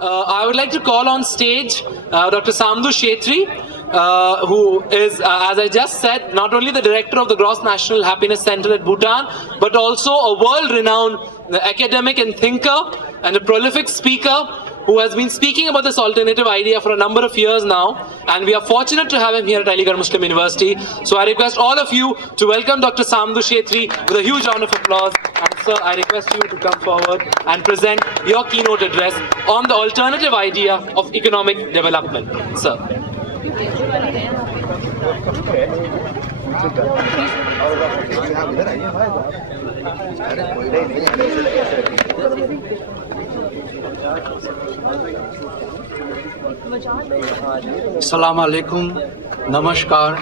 I would like to call on stage Dr. Samdu Chettri, who is, as I just said, not only the director of the Gross National Happiness Center at Bhutan, but also a world-renowned academic and thinker and a prolific speaker who has been speaking about this alternative idea for a number of years now, and we are fortunate to have him here at Aligarh Muslim University. So I request all of you to welcome Dr. Samdu Chettri with a huge round of applause. And sir, I request you to come forward and present your keynote address on the alternative idea of economic development. Sir. अस्सलाम वालेकुम, नमस्कार,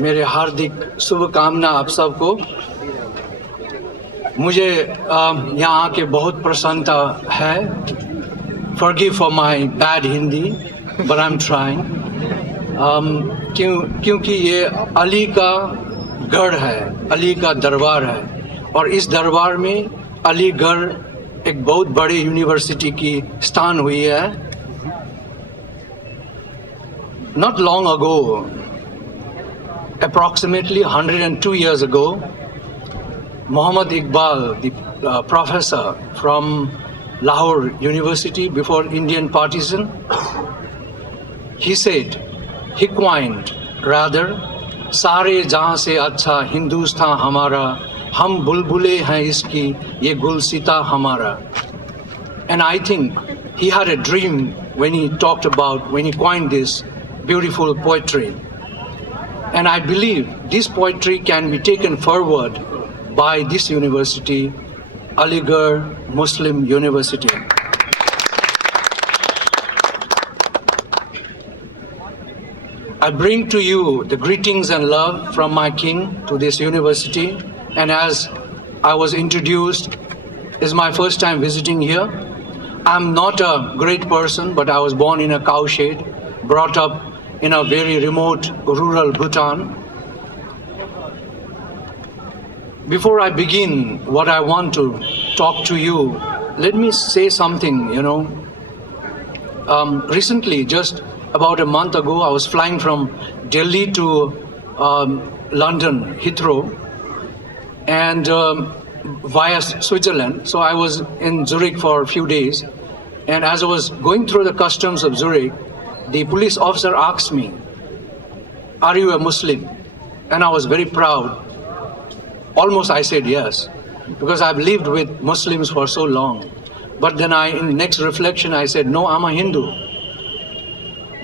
मेरे हार्दिक शुभकामना आप सबको। मुझे यहाँ आके बहुत प्रसन्नता है। Forgive for my bad Hindi, but I'm trying. क्योंकि ये अली का गढ़ है, अली का दरबार है, और इस दरबार में अलीगढ़ एक बहुत बड़ी यूनिवर्सिटी की स्थान हुई है। Not long ago, approximately 102 years ago, Muhammad Iqbal, the professor from Lahore University before Indian partition, he coined rather, सारे जहाँ से अच्छा हिंदुस्तान हमारा, हम बुलबुले हैं इसकी, ये गुलसिता हमारा. And I think he had a dream when he coined this beautiful poetry. And I believe this poetry can be taken forward by this university, Aligarh Muslim University. I bring to you the greetings and love from my king to this university. And as I was introduced, this is my first time visiting here. I'm not a great person, but I was born in a cowshed, brought up in a very remote rural Bhutan. Before I begin what I want to talk to you, let me say something, recently, just about a month ago, I was flying from Delhi to London, Heathrow, and via Switzerland. So I was in Zurich for a few days. And as I was going through the customs of Zurich, the police officer asked me, "Are you a Muslim?" And I was very proud. Almost I said yes, because I've lived with Muslims for so long. But then in next reflection, I said, "No, I'm a Hindu.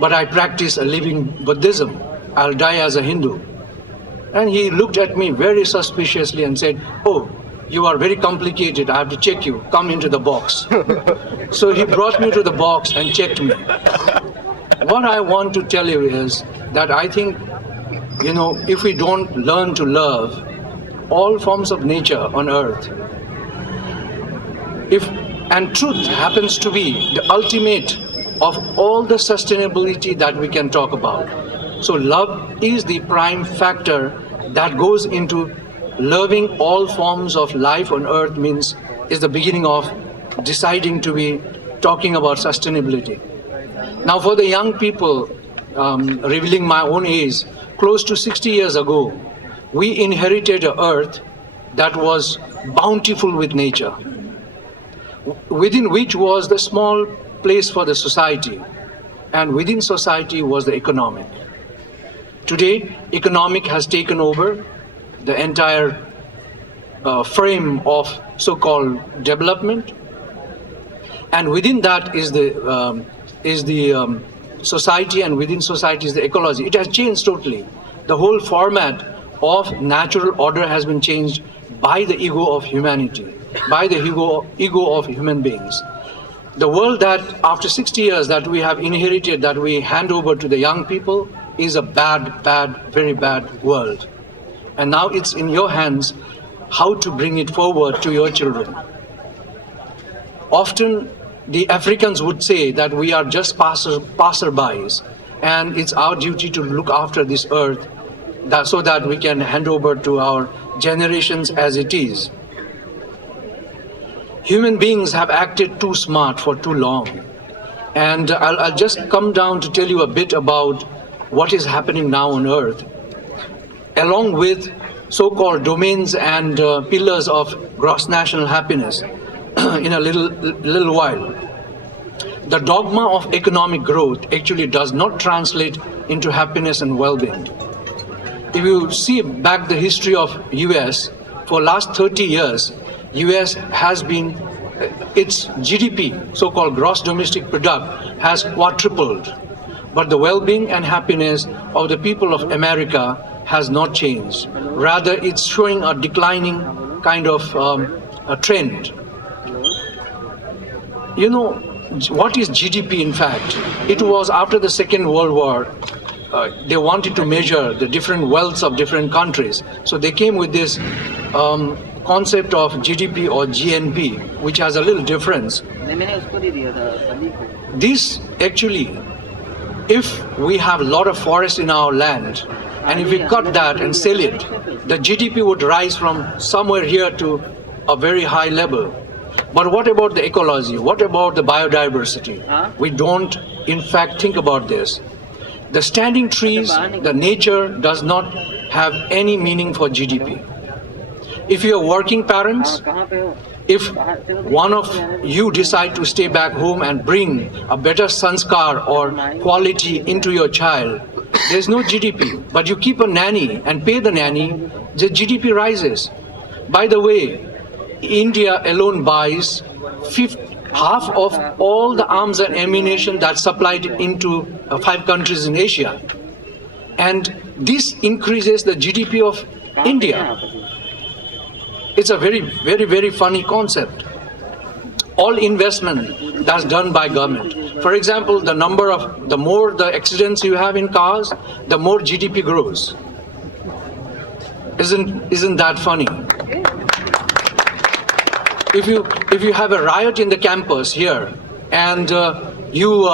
But I practice a living Buddhism. I'll die as a Hindu." And he looked at me very suspiciously and said, "Oh, you are very complicated. I have to check you. Come into the box." So he brought me to the box and checked me. What I want to tell you is that I think, if we don't learn to love all forms of nature on earth, and truth happens to be the ultimate of all the sustainability that we can talk about. So love is the prime factor that goes into loving all forms of life on earth, is the beginning of deciding to be talking about sustainability. Now for the young people, revealing my own age, close to 60 years ago, we inherited an earth that was bountiful with nature, within which was the small place for the society, and within society was the economic. Today, economic has taken over the entire frame of so-called development, and within that is the society, and within society is the ecology. It has changed totally. The whole format of natural order has been changed by the ego of humanity, by the ego of human beings. The world that after 60 years that we have inherited, that we hand over to the young people, is a bad, very bad world. And now it's in your hands how to bring it forward to your children. Often the Africans would say that we are just passerbys, and it's our duty to look after this earth so that we can hand over to our generations as it is. human beings have acted too smart for too long. And I'll just come down to tell you a bit about what is happening now on Earth, along with so-called domains and pillars of gross national happiness in a little while. The dogma of economic growth actually does not translate into happiness and well-being. If you see back the history of US, for last 30 years, US has been, its GDP, so-called gross domestic product, has quadrupled. But the well-being and happiness of the people of America has not changed. Rather, it's showing a declining kind of a trend. You know, what is GDP in fact? It was after the Second World War, they wanted to measure the different wealths of different countries. So they came with this concept of GDP or GNP, which has a little difference. This actually, if we have a lot of forest in our land, and if we cut that and sell it, the GDP would rise from somewhere here to a very high level. But what about the ecology? What about the biodiversity? We don't, in fact, think about this. The standing trees, the nature does not have any meaning for GDP. If you're working parents, if one of you decide to stay back home and bring a better sanskar or quality into your child, there's no GDP. But you keep a nanny and pay the nanny, the GDP rises. By the way, India alone buys half of all the arms and ammunition that's supplied into 5 countries in Asia. And this increases the GDP of India. It's a very, very, very funny concept. All investment that's done by government. For example, the more the accidents you have in cars, the more GDP grows. Isn't that funny? If you have a riot in the campus here and you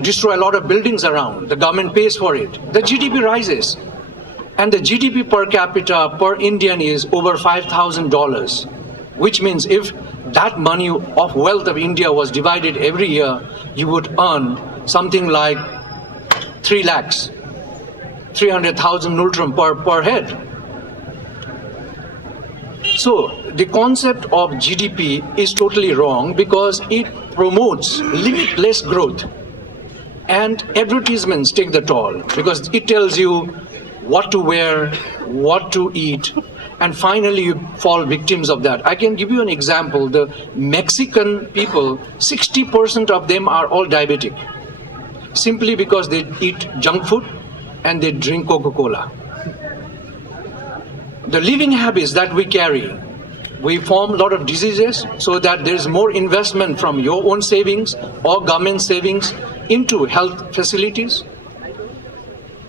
destroy a lot of buildings around, the government pays for it, the GDP rises. And the GDP per capita per Indian is over $5,000, which means if that money of wealth of India was divided every year, you would earn something like 3 lakhs, 300,000 nultram per head. So the concept of GDP is totally wrong because it promotes limitless growth. And advertisements take the toll because it tells you what to wear, what to eat, and finally you fall victims of that. I can give you an example. The Mexican people, 60% of them are all diabetic, simply because they eat junk food and they drink Coca-Cola. The living habits that we carry, we form a lot of diseases so that there's more investment from your own savings or government savings into health facilities,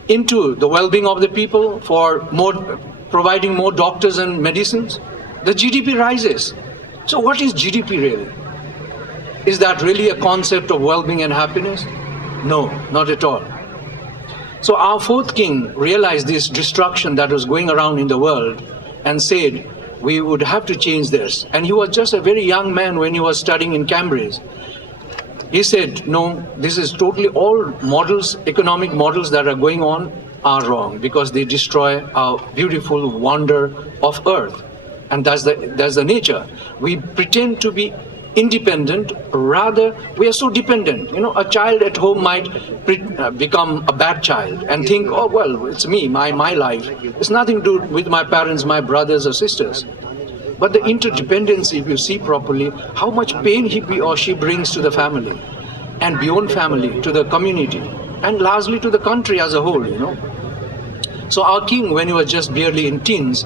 into the well-being of the people, for providing more doctors and medicines. The GDP rises. So what is GDP really? Is that really a concept of well-being and happiness? No, not at all. So our fourth king realized this destruction that was going around in the world and said, we would have to change this. And he was just a very young man when he was studying in Cambridge. He said, no, this is totally all models, economic models that are going on are wrong because they destroy our beautiful wonder of Earth. And that's the nature. We pretend to be independent, rather we are so dependent. You know, a child at home might become a bad child and think, oh, well, it's me, my life. It's nothing to do with my parents, my brothers or sisters. But the interdependency, if you see properly, how much pain he or she brings to the family and beyond family, to the community, and largely to the country as a whole, you know. So our king, when he was just barely in teens,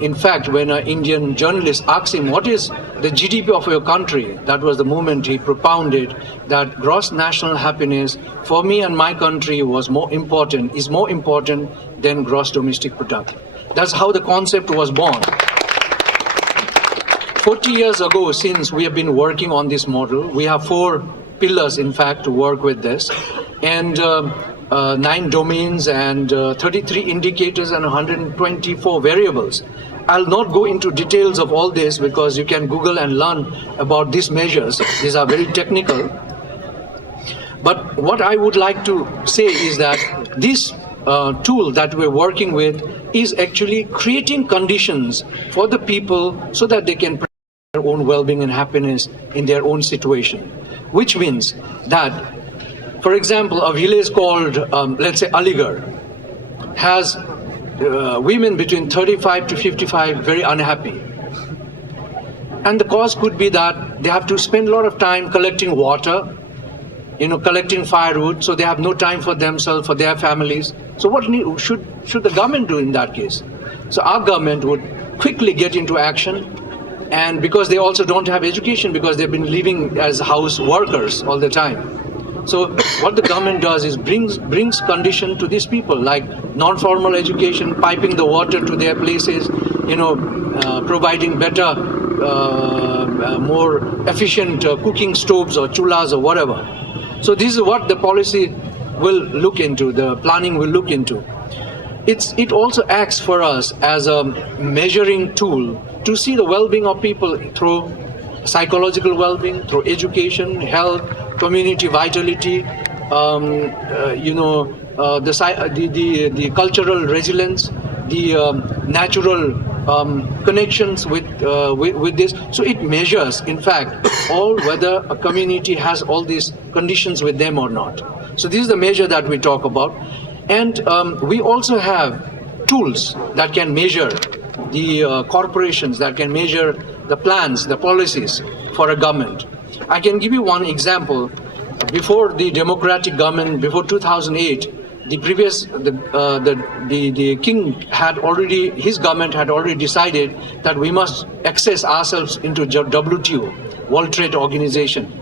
in fact, when an Indian journalist asked him, what is the GDP of your country? That was the moment he propounded that gross national happiness for me and my country is more important than gross domestic product. That's how the concept was born. 40 years ago, since we have been working on this model, we have 4 pillars, in fact, to work with this, and 9 domains and 33 indicators and 124 variables. I'll not go into details of all this because you can Google and learn about these measures. These are very technical. But what I would like to say is that this tool that we're working with is actually creating conditions for the people so that they can protect their own well-being and happiness in their own situation. Which means that, for example, a village called, let's say, Aligarh, has women between 35 to 55 very unhappy. And the cause could be that they have to spend a lot of time collecting water, collecting firewood, so they have no time for themselves, for their families. So what should the government do in that case? So our government would quickly get into action, and because they also don't have education, because they've been living as house workers all the time. So what the government does is brings condition to these people, like non-formal education, piping the water to their places, providing better, more efficient cooking stoves or chullas or whatever. So this is what the policy will look into, the planning will look into. It also acts for us as a measuring tool to see the well-being of people through psychological well-being, through education, health, community vitality, the cultural resilience, the natural connections with this. So it measures, in fact, all whether a community has all these conditions with them or not. So this is the measure that we talk about. And we also have tools that can measure the corporations, that can measure the plans, the policies for a government. I can give you one example. Before the democratic government, before 2008, the king had already, his government had already decided that we must access ourselves into WTO, World Trade Organization.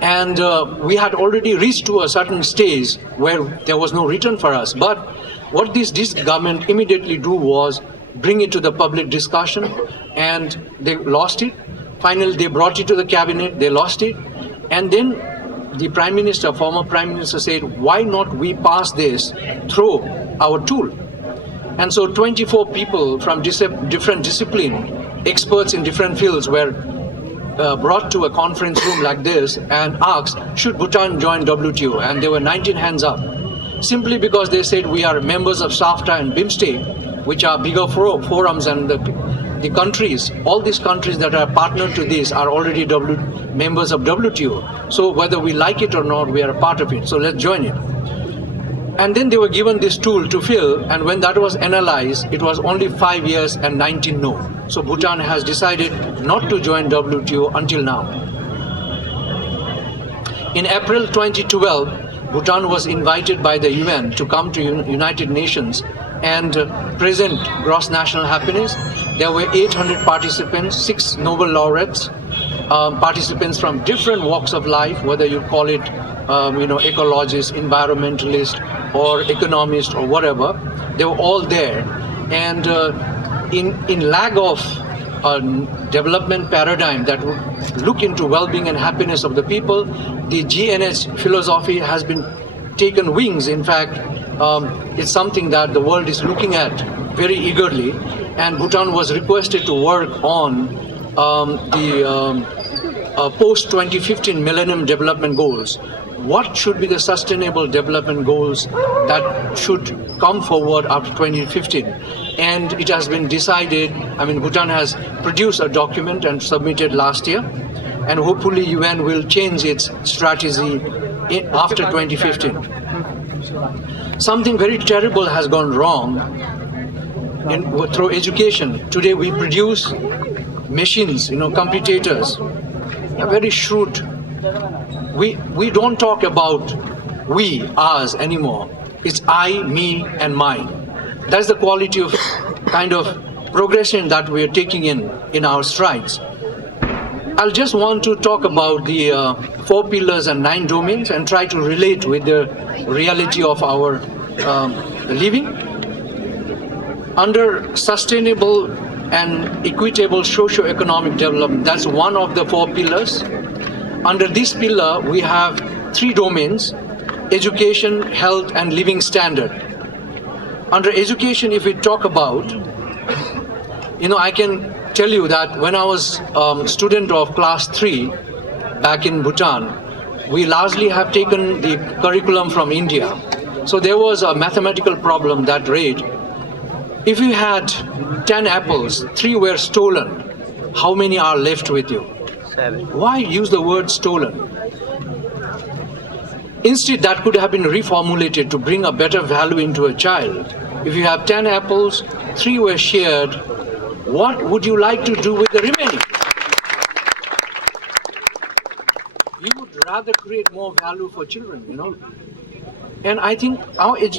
And we had already reached to a certain stage where there was no return for us. But what this government immediately do was bring it to the public discussion, and they lost it. Finally, they brought it to the cabinet, they lost it. And then the Prime Minister, former Prime Minister, said, why not we pass this through our tool? And so 24 people from different discipline, experts in different fields, were brought to a conference room like this and asked, should Bhutan join WTO? And there were 19 hands up, simply because they said we are members of SAFTA and BIMSTEC, which are bigger forums, and the countries, all these countries that are partnered to this are already members of WTO. So whether we like it or not, we are a part of it. So let's join it. And then they were given this tool to fill, and when that was analyzed, it was only 5 years and 19 no. So Bhutan has decided not to join WTO until now. In April 2012, Bhutan was invited by the UN to come to United Nations and present gross national happiness. There were 800 participants, 6 Nobel laureates, participants from different walks of life, whether you call it, ecologist, environmentalist, or economist, or whatever. They were all there. And in lack of a development paradigm that would look into well-being and happiness of the people, the GNH philosophy has been taken wings. In fact, it's something that the world is looking at very eagerly, and Bhutan was requested to work on the post-2015 Millennium Development Goals. What should be the sustainable development goals that should come forward after 2015? And it has been decided, Bhutan has produced a document and submitted last year, and hopefully UN will change its strategy after 2015. Something very terrible has gone wrong through education. Today we produce machines, computators, very shrewd. We don't talk about we, ours anymore. It's I, me, and mine. That's the quality of kind of progression that we're taking in our strides. I'll just want to talk about the 4 pillars and 9 domains and try to relate with the reality of our living. Under sustainable and equitable socio-economic development, that's one of the 4 pillars. Under this pillar, we have 3 domains: education, health, and living standard. Under education, if we talk about, I can tell you that when I was student of class 3 back in Bhutan, we largely have taken the curriculum from India. So there was a mathematical problem that read, if you had 10 apples, 3 were stolen, how many are left with you? 7. Why use the word stolen? Instead, that could have been reformulated to bring a better value into a child. If you have 10 apples, 3 were shared, what would you like to do with the remaining? You would rather create more value for children, And I think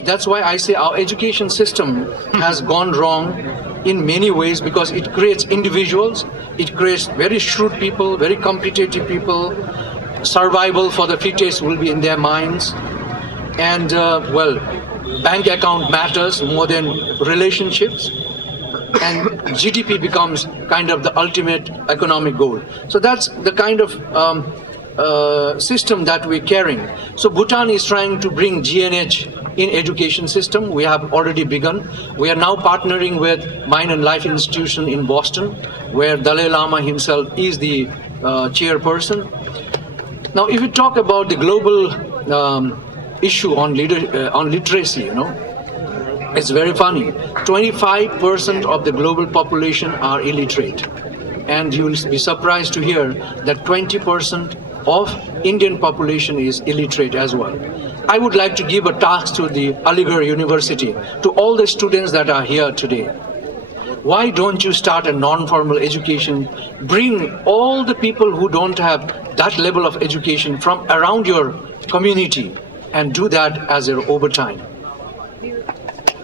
that's why I say our education system has gone wrong in many ways, because it creates individuals, it creates very shrewd people, very competitive people. Survival for the fittest will be in their minds. And, bank account matters more than relationships. And GDP becomes kind of the ultimate economic goal. So that's the kind of system that we're carrying. So Bhutan is trying to bring GNH in education system. We have already begun. We are now partnering with Mind and Life Institution in Boston, where Dalai Lama himself is the chairperson. Now, if you talk about the global issue on literacy, it's very funny. 25% of the global population are illiterate. And you will be surprised to hear that 20% of Indian population is illiterate as well. I would like to give a task to the Aligarh University, to all the students that are here today. Why don't you start a non-formal education? Bring all the people who don't have that level of education from around your community and do that as your overtime.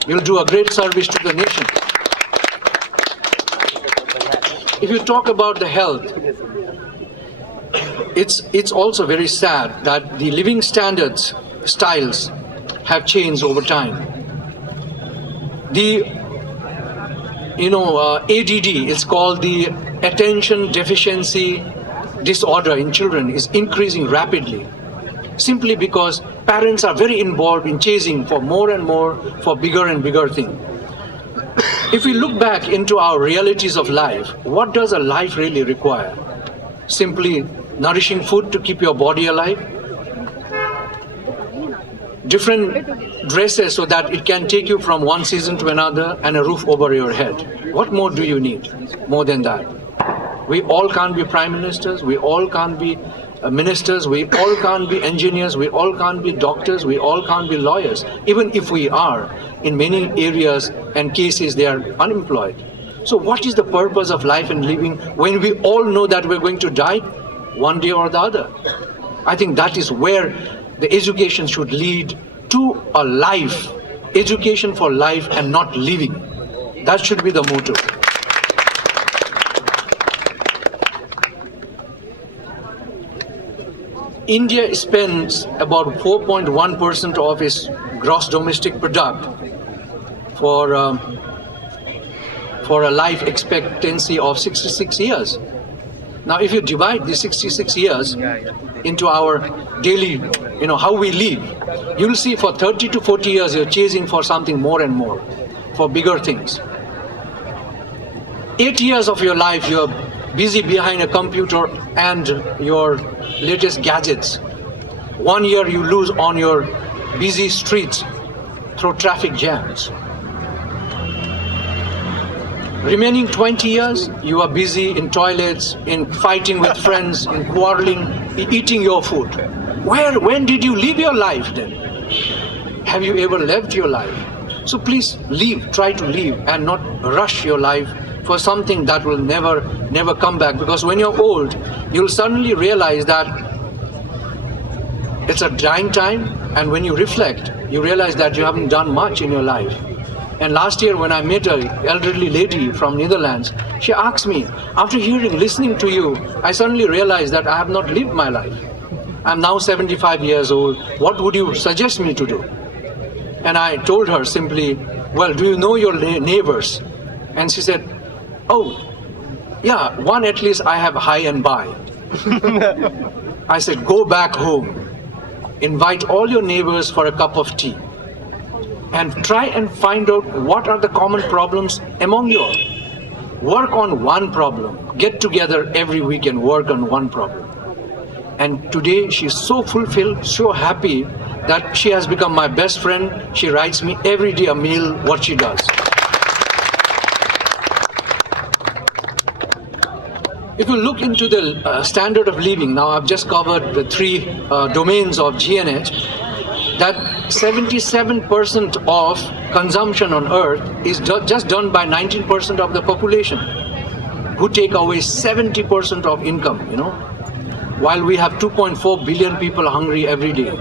You'll do a great service to the nation. If you talk about the health, it's also very sad that the living standards, styles have changed over time. The ADD is called the attention deficiency disorder in children is increasing rapidly, simply because parents are very involved in chasing for more and more, for bigger and bigger things. If we look back into our realities of life, what does a life really require? Simply nourishing food to keep your body alive? Different dresses so that it can take you from one season to another, and a roof over your head. What more do you need more than that? We all can't be prime ministers, we all can't be ministers, we all can't be engineers, we all can't be doctors, we all can't be lawyers. Even if we are, in many areas and cases they are unemployed. So what is the purpose of life and living when we all know that we're going to die one day or the other? I think that is where the education should lead to a life, education for life and not living. That should be the motto. India spends about 4.1% of its gross domestic product for a life expectancy of 66 years. Now, if you divide the 66 years into our daily, how we live, you will see for 30 to 40 years you're chasing for something more and more, for bigger things. 8 years of your life you're busy behind a computer and your latest gadgets. 1 year you lose on your busy streets through traffic jams. Remaining 20 years, you are busy in toilets, in fighting with friends, in quarreling, in eating your food. When did you live your life then? Have you ever lived your life? So please live, try to live and not rush your life for something that will never come back. Because when you're old, you'll suddenly realize that it's a dying time, and when you reflect, you realize that you haven't done much in your life. And last year when I met an elderly lady from Netherlands, she asked me, after listening to you, I suddenly realized that I have not lived my life. I'm now 75 years old. What would you suggest me to do? And I told her simply, well, do you know your neighbors? And she said, oh, yeah, one at least I have high and by. I said, go back home. Invite all your neighbors for a cup of tea. And try and find out what are the common problems among you all. work on one problem, get together every week and work on one problem. And today she's so fulfilled, so happy that she has become my best friend. She writes me every day a mail what she does. If you look into the standard of living, now I've just covered the three domains of GNH, that 77% of consumption on earth is just done by 19% of the population, who take away 70% of income, while we have 2.4 billion people hungry every day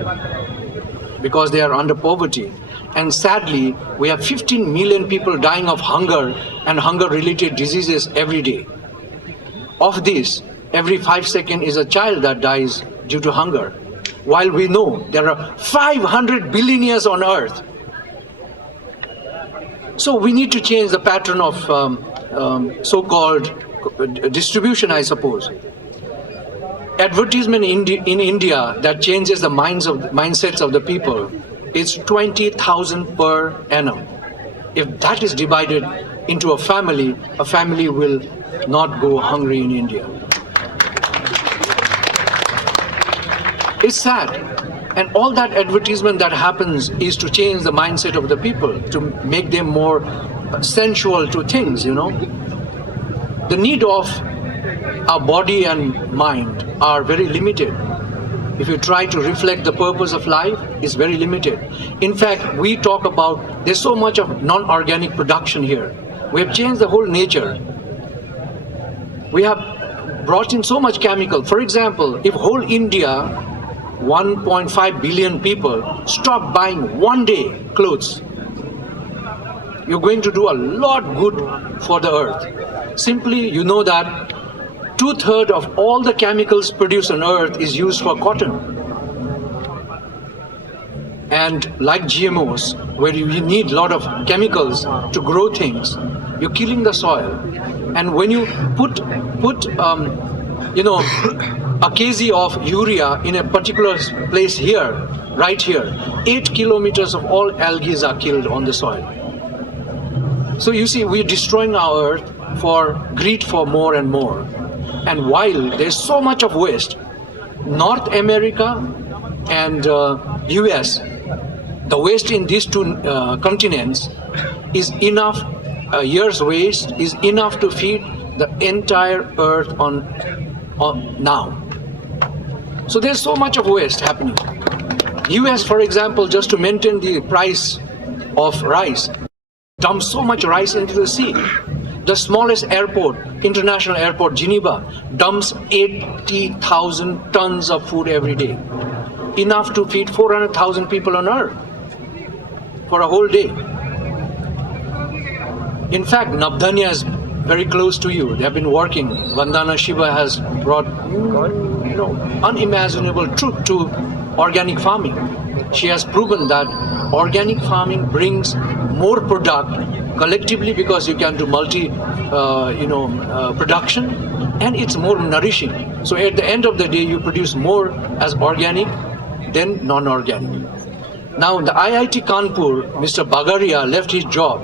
because they are under poverty. And sadly, we have 15 million people dying of hunger and hunger-related diseases every day. Of this, every 5 seconds is a child that dies due to hunger, while we know there are 500 billionaires on earth. So we need to change the pattern of so-called distribution, I suppose. Advertisement in India that changes the mindsets of the people is 20,000 per annum. If that is divided into a family will not go hungry in India. It's sad. And all that advertisement that happens is to change the mindset of the people, to make them more sensual to things, The need of our body and mind are very limited. If you try to reflect the purpose of life, it's very limited. In fact, we talk about, there's so much of non-organic production here. We have changed the whole nature. We have brought in so much chemical. For example, if whole India, 1.5 billion people, stop buying one day clothes, you're going to do a lot good for the earth. Simply, you know that 2/3 of all the chemicals produced on earth is used for cotton. And like GMOs, where you need a lot of chemicals to grow things, you're killing the soil. And when you put a kg of urea in a particular place here, right here, 8 kilometers of all algae are killed on the soil. So you see, we're destroying our earth for greed for more and more. And while there's so much of waste, North America and US, the waste in these two continents is enough, a year's waste is enough to feed the entire earth on now. So there's so much of waste happening. US, for example, just to maintain the price of rice, dumps so much rice into the sea. The smallest airport, international airport, Geneva, dumps 80,000 tons of food every day. Enough to feed 400,000 people on earth for a whole day. In fact, Nabdanya is very close to you. They have been working. Vandana Shiva has brought unimaginable truth to organic farming. She has proven that organic farming brings more product collectively because you can do production, and it's more nourishing. So at the end of the day, you produce more as organic than non-organic. Now, the IIT Kanpur, Mr. Bagaria left his job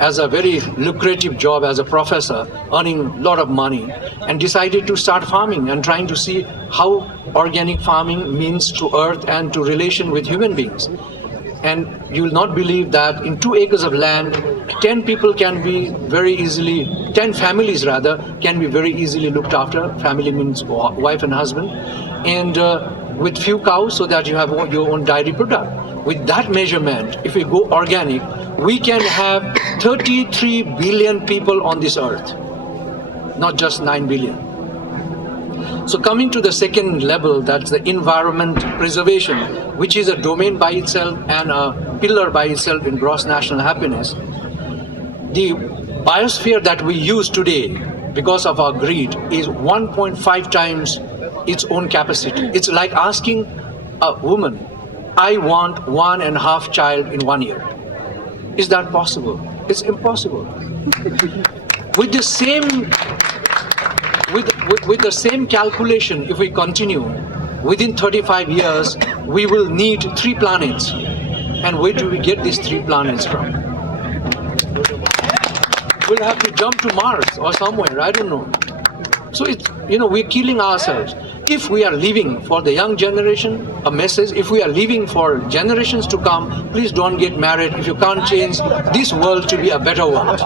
as a very lucrative job as a professor, earning a lot of money, and decided to start farming and trying to see how organic farming means to earth and to relation with human beings. And you will not believe that in 2 acres of land, 10 people can be very easily, 10 families rather, can be very easily looked after. Family means wife and husband. And with few cows so that you have your own dairy product. With that measurement, if we go organic, we can have 33 billion people on this earth, not just 9 billion. So coming to the second level, that's the environment preservation, which is a domain by itself and a pillar by itself in gross national happiness. The biosphere that we use today, because of our greed, is 1.5 times its own capacity. It's like asking a woman, I want 1.5 child in 1 year. Is that possible? It's impossible. With the same calculation, if we continue, within 35 years, we will need 3 planets. And where do we get these 3 planets from? we'll have to jump to Mars or somewhere, I don't know. So it's, we're killing ourselves. If we are leaving for the young generation a message, if we are leaving for generations to come, please don't get married if you can't change this world to be a better world.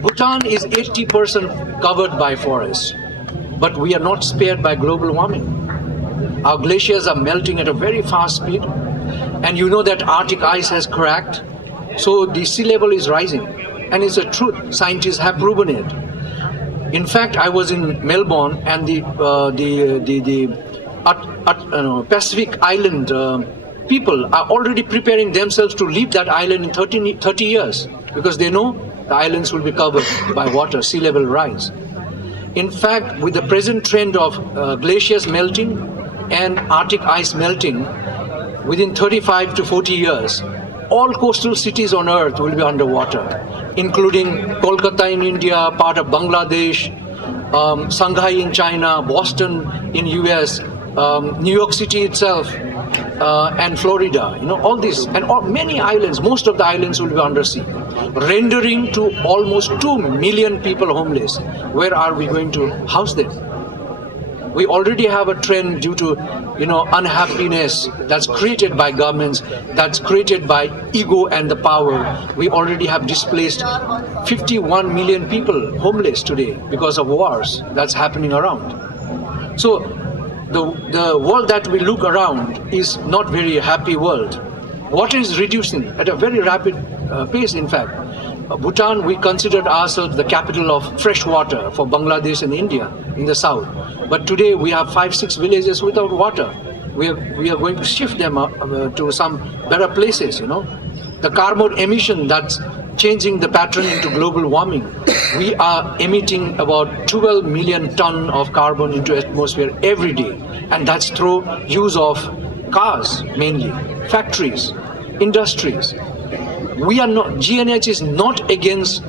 Bhutan is 80% covered by forests, but we are not spared by global warming. Our glaciers are melting at a very fast speed, and you know that Arctic ice has cracked, so the sea level is rising. And it's a truth. Scientists have proven it. In fact, I was in Melbourne, and the Pacific Island people are already preparing themselves to leave that island in 30 years because they know the islands will be covered by water, sea level rise. In fact, with the present trend of glaciers melting and Arctic ice melting, within 35 to 40 years, all coastal cities on earth will be underwater, including Kolkata in India, part of Bangladesh, Shanghai in China, Boston in US, New York City itself, and Florida. All these, and many islands, most of the islands will be undersea, rendering to almost 2 million people homeless. Where are we going to house them? We already have a trend due to, unhappiness that's created by governments, that's created by ego and the power. We already have displaced 51 million people homeless today because of wars that's happening around. So the world that we look around is not very happy world. Water is reducing at a very rapid pace, in fact. Bhutan, we considered ourselves the capital of fresh water for Bangladesh and India in the south. But today we have 5-6 villages without water. We are going to shift them to some better places, The carbon emission that's changing the pattern into global warming. We are emitting about 12 million tons of carbon into atmosphere every day. And that's through use of cars mainly, factories, industries. GNH is not against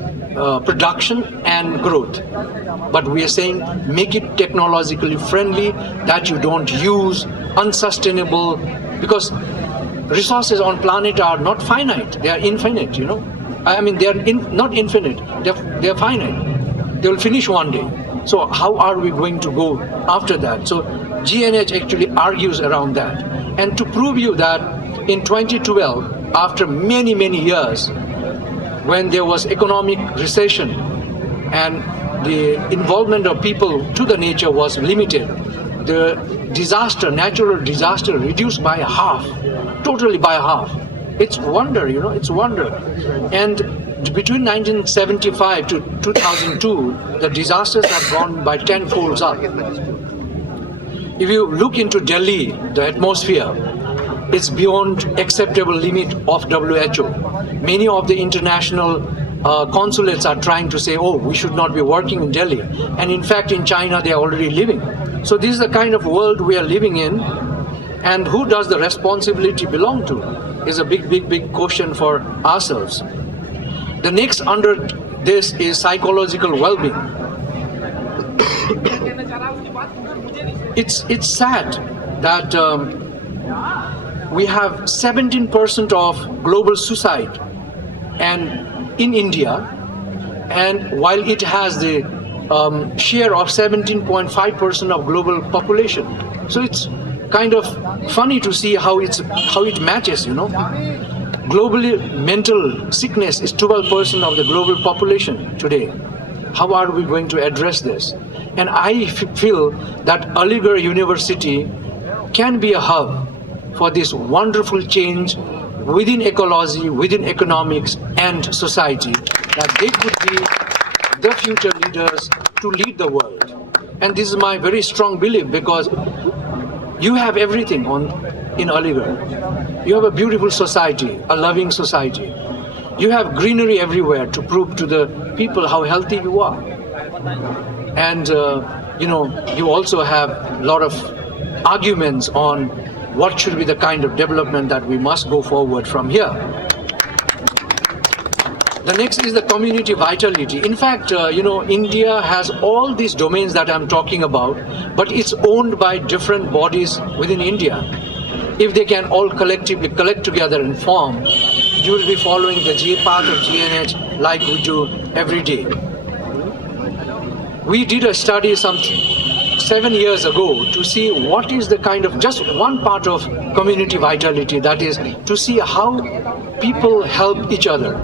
production and growth, but we are saying make it technologically friendly, that you don't use unsustainable, because resources on planet are not finite, they are infinite, I mean, they are not infinite, they are finite. They will finish one day. So how are we going to go after that? So GNH actually argues around that. And to prove you that in 2012, after many, many years, when there was economic recession and the involvement of people to the nature was limited, the natural disaster reduced by half, totally by half. It's wonder, it's wonder. And between 1975 to 2002, the disasters have gone by 10-folds up. If you look into Delhi, the atmosphere, it's beyond acceptable limit of WHO. Many of the international consulates are trying to say, oh, we should not be working in Delhi. And in fact, in China, they are already living. So this is the kind of world we are living in. And who does the responsibility belong to is a big, big, big question for ourselves. The next under this is psychological well-being. It's sad that we have 17% of global suicide and in India, and while it has the share of 17.5% of global population. So it's kind of funny to see how it matches, Globally, mental sickness is 12% of the global population today. How are we going to address this? And I feel that Aligarh University can be a hub for this wonderful change within ecology, within economics and society, that they could be the future leaders to lead the world. And this is my very strong belief, because you have everything in Aligarh. You have a beautiful society, a loving society. You have greenery everywhere to prove to the people how healthy you are. And you also have a lot of arguments on what should be the kind of development that we must go forward from here. The next is the community vitality. In fact, India has all these domains that I'm talking about, but it's owned by different bodies within India. if they can all collectively collect together and form, you will be following the path of GNH like we do every day. We did a study some 7 years ago to see what is the kind of just one part of community vitality, that is to see how people help each other.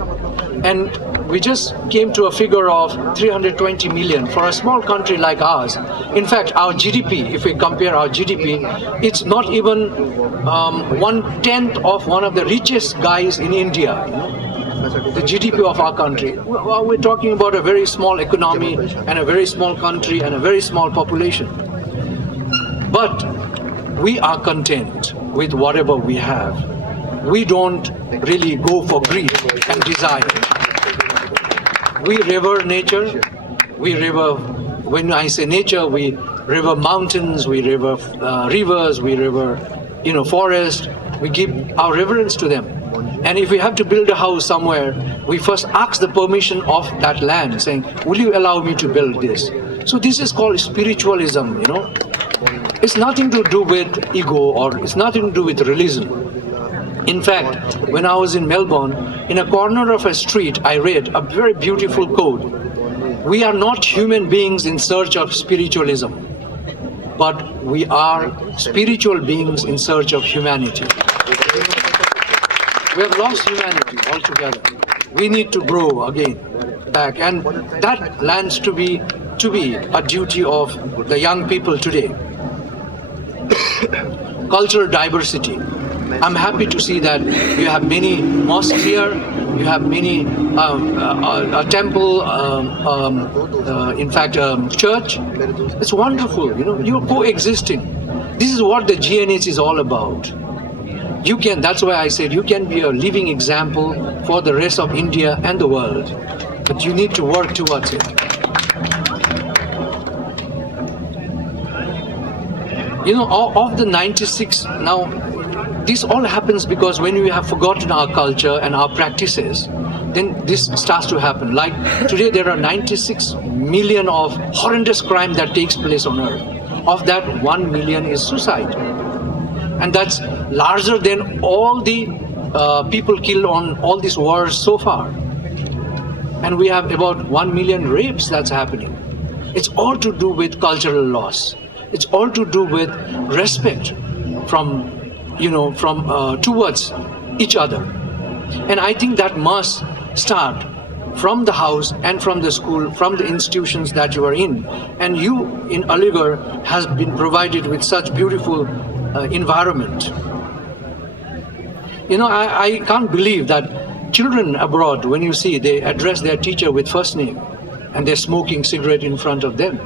And we just came to a figure of 320 million for a small country like ours. In fact, our GDP, if we compare our GDP, it's not even 1/10 of one of the richest guys in India. The GDP of our country. Well, we're talking about a very small economy and a very small country and a very small population. But we are content with whatever we have. We don't really go for greed and desire. We revere nature. We revere, when I say nature, we revere mountains, we revere rivers, we revere, forest. We give our reverence to them. And if we have to build a house somewhere, we first ask the permission of that land, saying, will you allow me to build this? So this is called spiritualism, It's nothing to do with ego, or it's nothing to do with religion. In fact, when I was in Melbourne, in a corner of a street, I read a very beautiful quote. We are not human beings in search of spiritualism, but we are spiritual beings in search of humanity. We have lost humanity altogether. We need to grow again back, and that lands to be a duty of the young people today. Cultural diversity. I'm happy to see that you have many mosques here, you have many a temple, in fact church. It's wonderful, you're coexisting. This is what the GNH is all about. That's why I said you can be a living example for the rest of India and the world, but you need to work towards it. Of the 96 now, this all happens because when we have forgotten our culture and our practices, then this starts to happen. Like today, there are 96 million of horrendous crime that takes place on earth. Of that, 1 million is suicide. And that's larger than all the people killed on all these wars so far. And we have about 1 million rapes that's happening. It's all to do with cultural loss. It's all to do with respect from towards each other. And I think that must start from the house and from the school, from the institutions that you are in. And you in Aligarh has been provided with such beautiful environment. I can't believe that children abroad, when you see, they address their teacher with first name and they're smoking cigarette in front of them.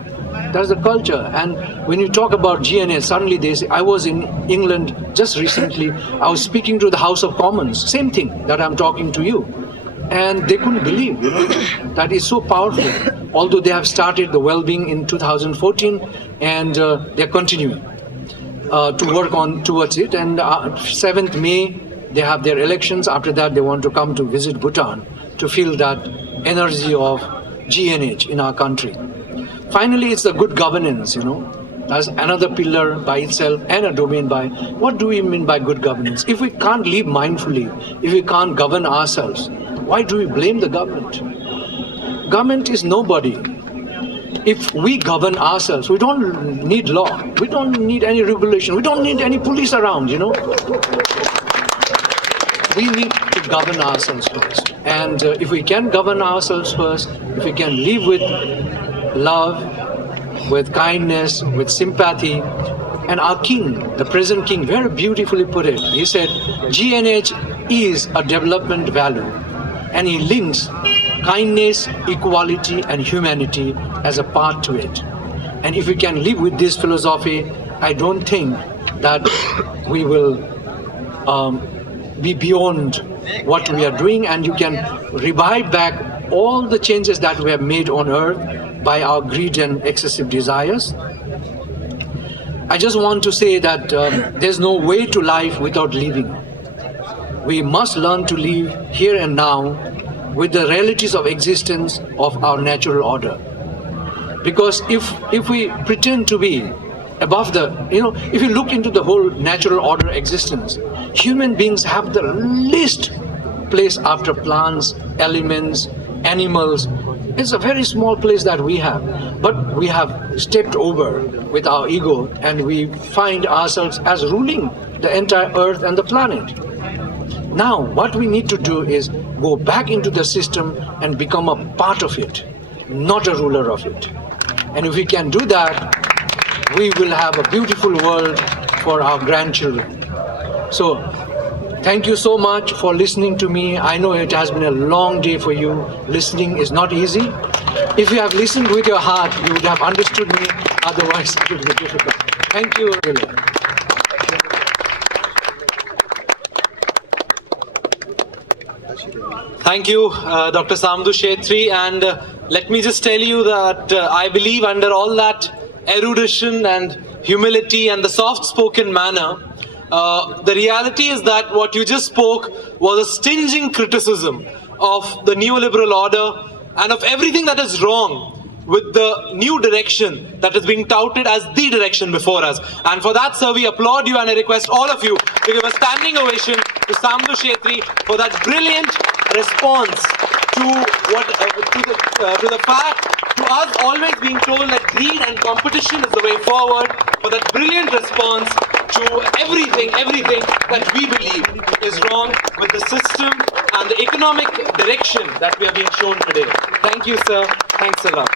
That's the culture. And when you talk about GNH, suddenly they say, I was in England just recently, I was speaking to the House of Commons, same thing that I'm talking to you. And they couldn't believe, that is so powerful. Although they have started the well-being in 2014 and they're continuing to work on towards it. And 7th May, they have their elections. After that, they want to come to visit Bhutan to feel that energy of GNH in our country. Finally, it's the good governance, That's another pillar by itself and a domain by. What do we mean by good governance? If we can't live mindfully, if we can't govern ourselves, why do we blame the government? Government is nobody. If we govern ourselves, we don't need law. We don't need any regulation. We don't need any police around, We need to govern ourselves first. And if we can govern ourselves first, if we can live with love, with kindness, with sympathy. And our king, the present king, very beautifully put it. He said, GNH is a development value. And he links kindness, equality, and humanity as a part to it. And if we can live with this philosophy, I don't think that we will be beyond what we are doing, and you can revive back all the changes that we have made on earth by our greed and excessive desires. I just want to say that there's no way to life without living. We must learn to live here and now with the realities of existence of our natural order. Because if we pretend to be above the, if you look into the whole natural order existence, human beings have the least place after plants, elements, animals. It's a very small place that we have, but we have stepped over with our ego and we find ourselves as ruling the entire earth and the planet. Now, what we need to do is go back into the system and become a part of it, not a ruler of it. And if we can do that, we will have a beautiful world for our grandchildren. So, thank you so much for listening to me. I know it has been a long day for you. Listening is not easy. If you have listened with your heart, you would have understood me. Otherwise, it would be difficult. Thank you. Thank you, Dr. Samdu Chettri. And let me just tell you that I believe under all that erudition and humility and the soft-spoken manner, the reality is that what you just spoke was a stinging criticism of the neoliberal order and of everything that is wrong with the new direction that is being touted as the direction before us. And for that, sir, we applaud you and I request all of you to give a standing ovation to Samdu Chettri for that brilliant response to the fact, to us always being told that greed and competition is the way forward, for that brilliant response to everything that we believe is wrong with the system and the economic direction that we are being shown today. Thank you, sir. Thanks a lot.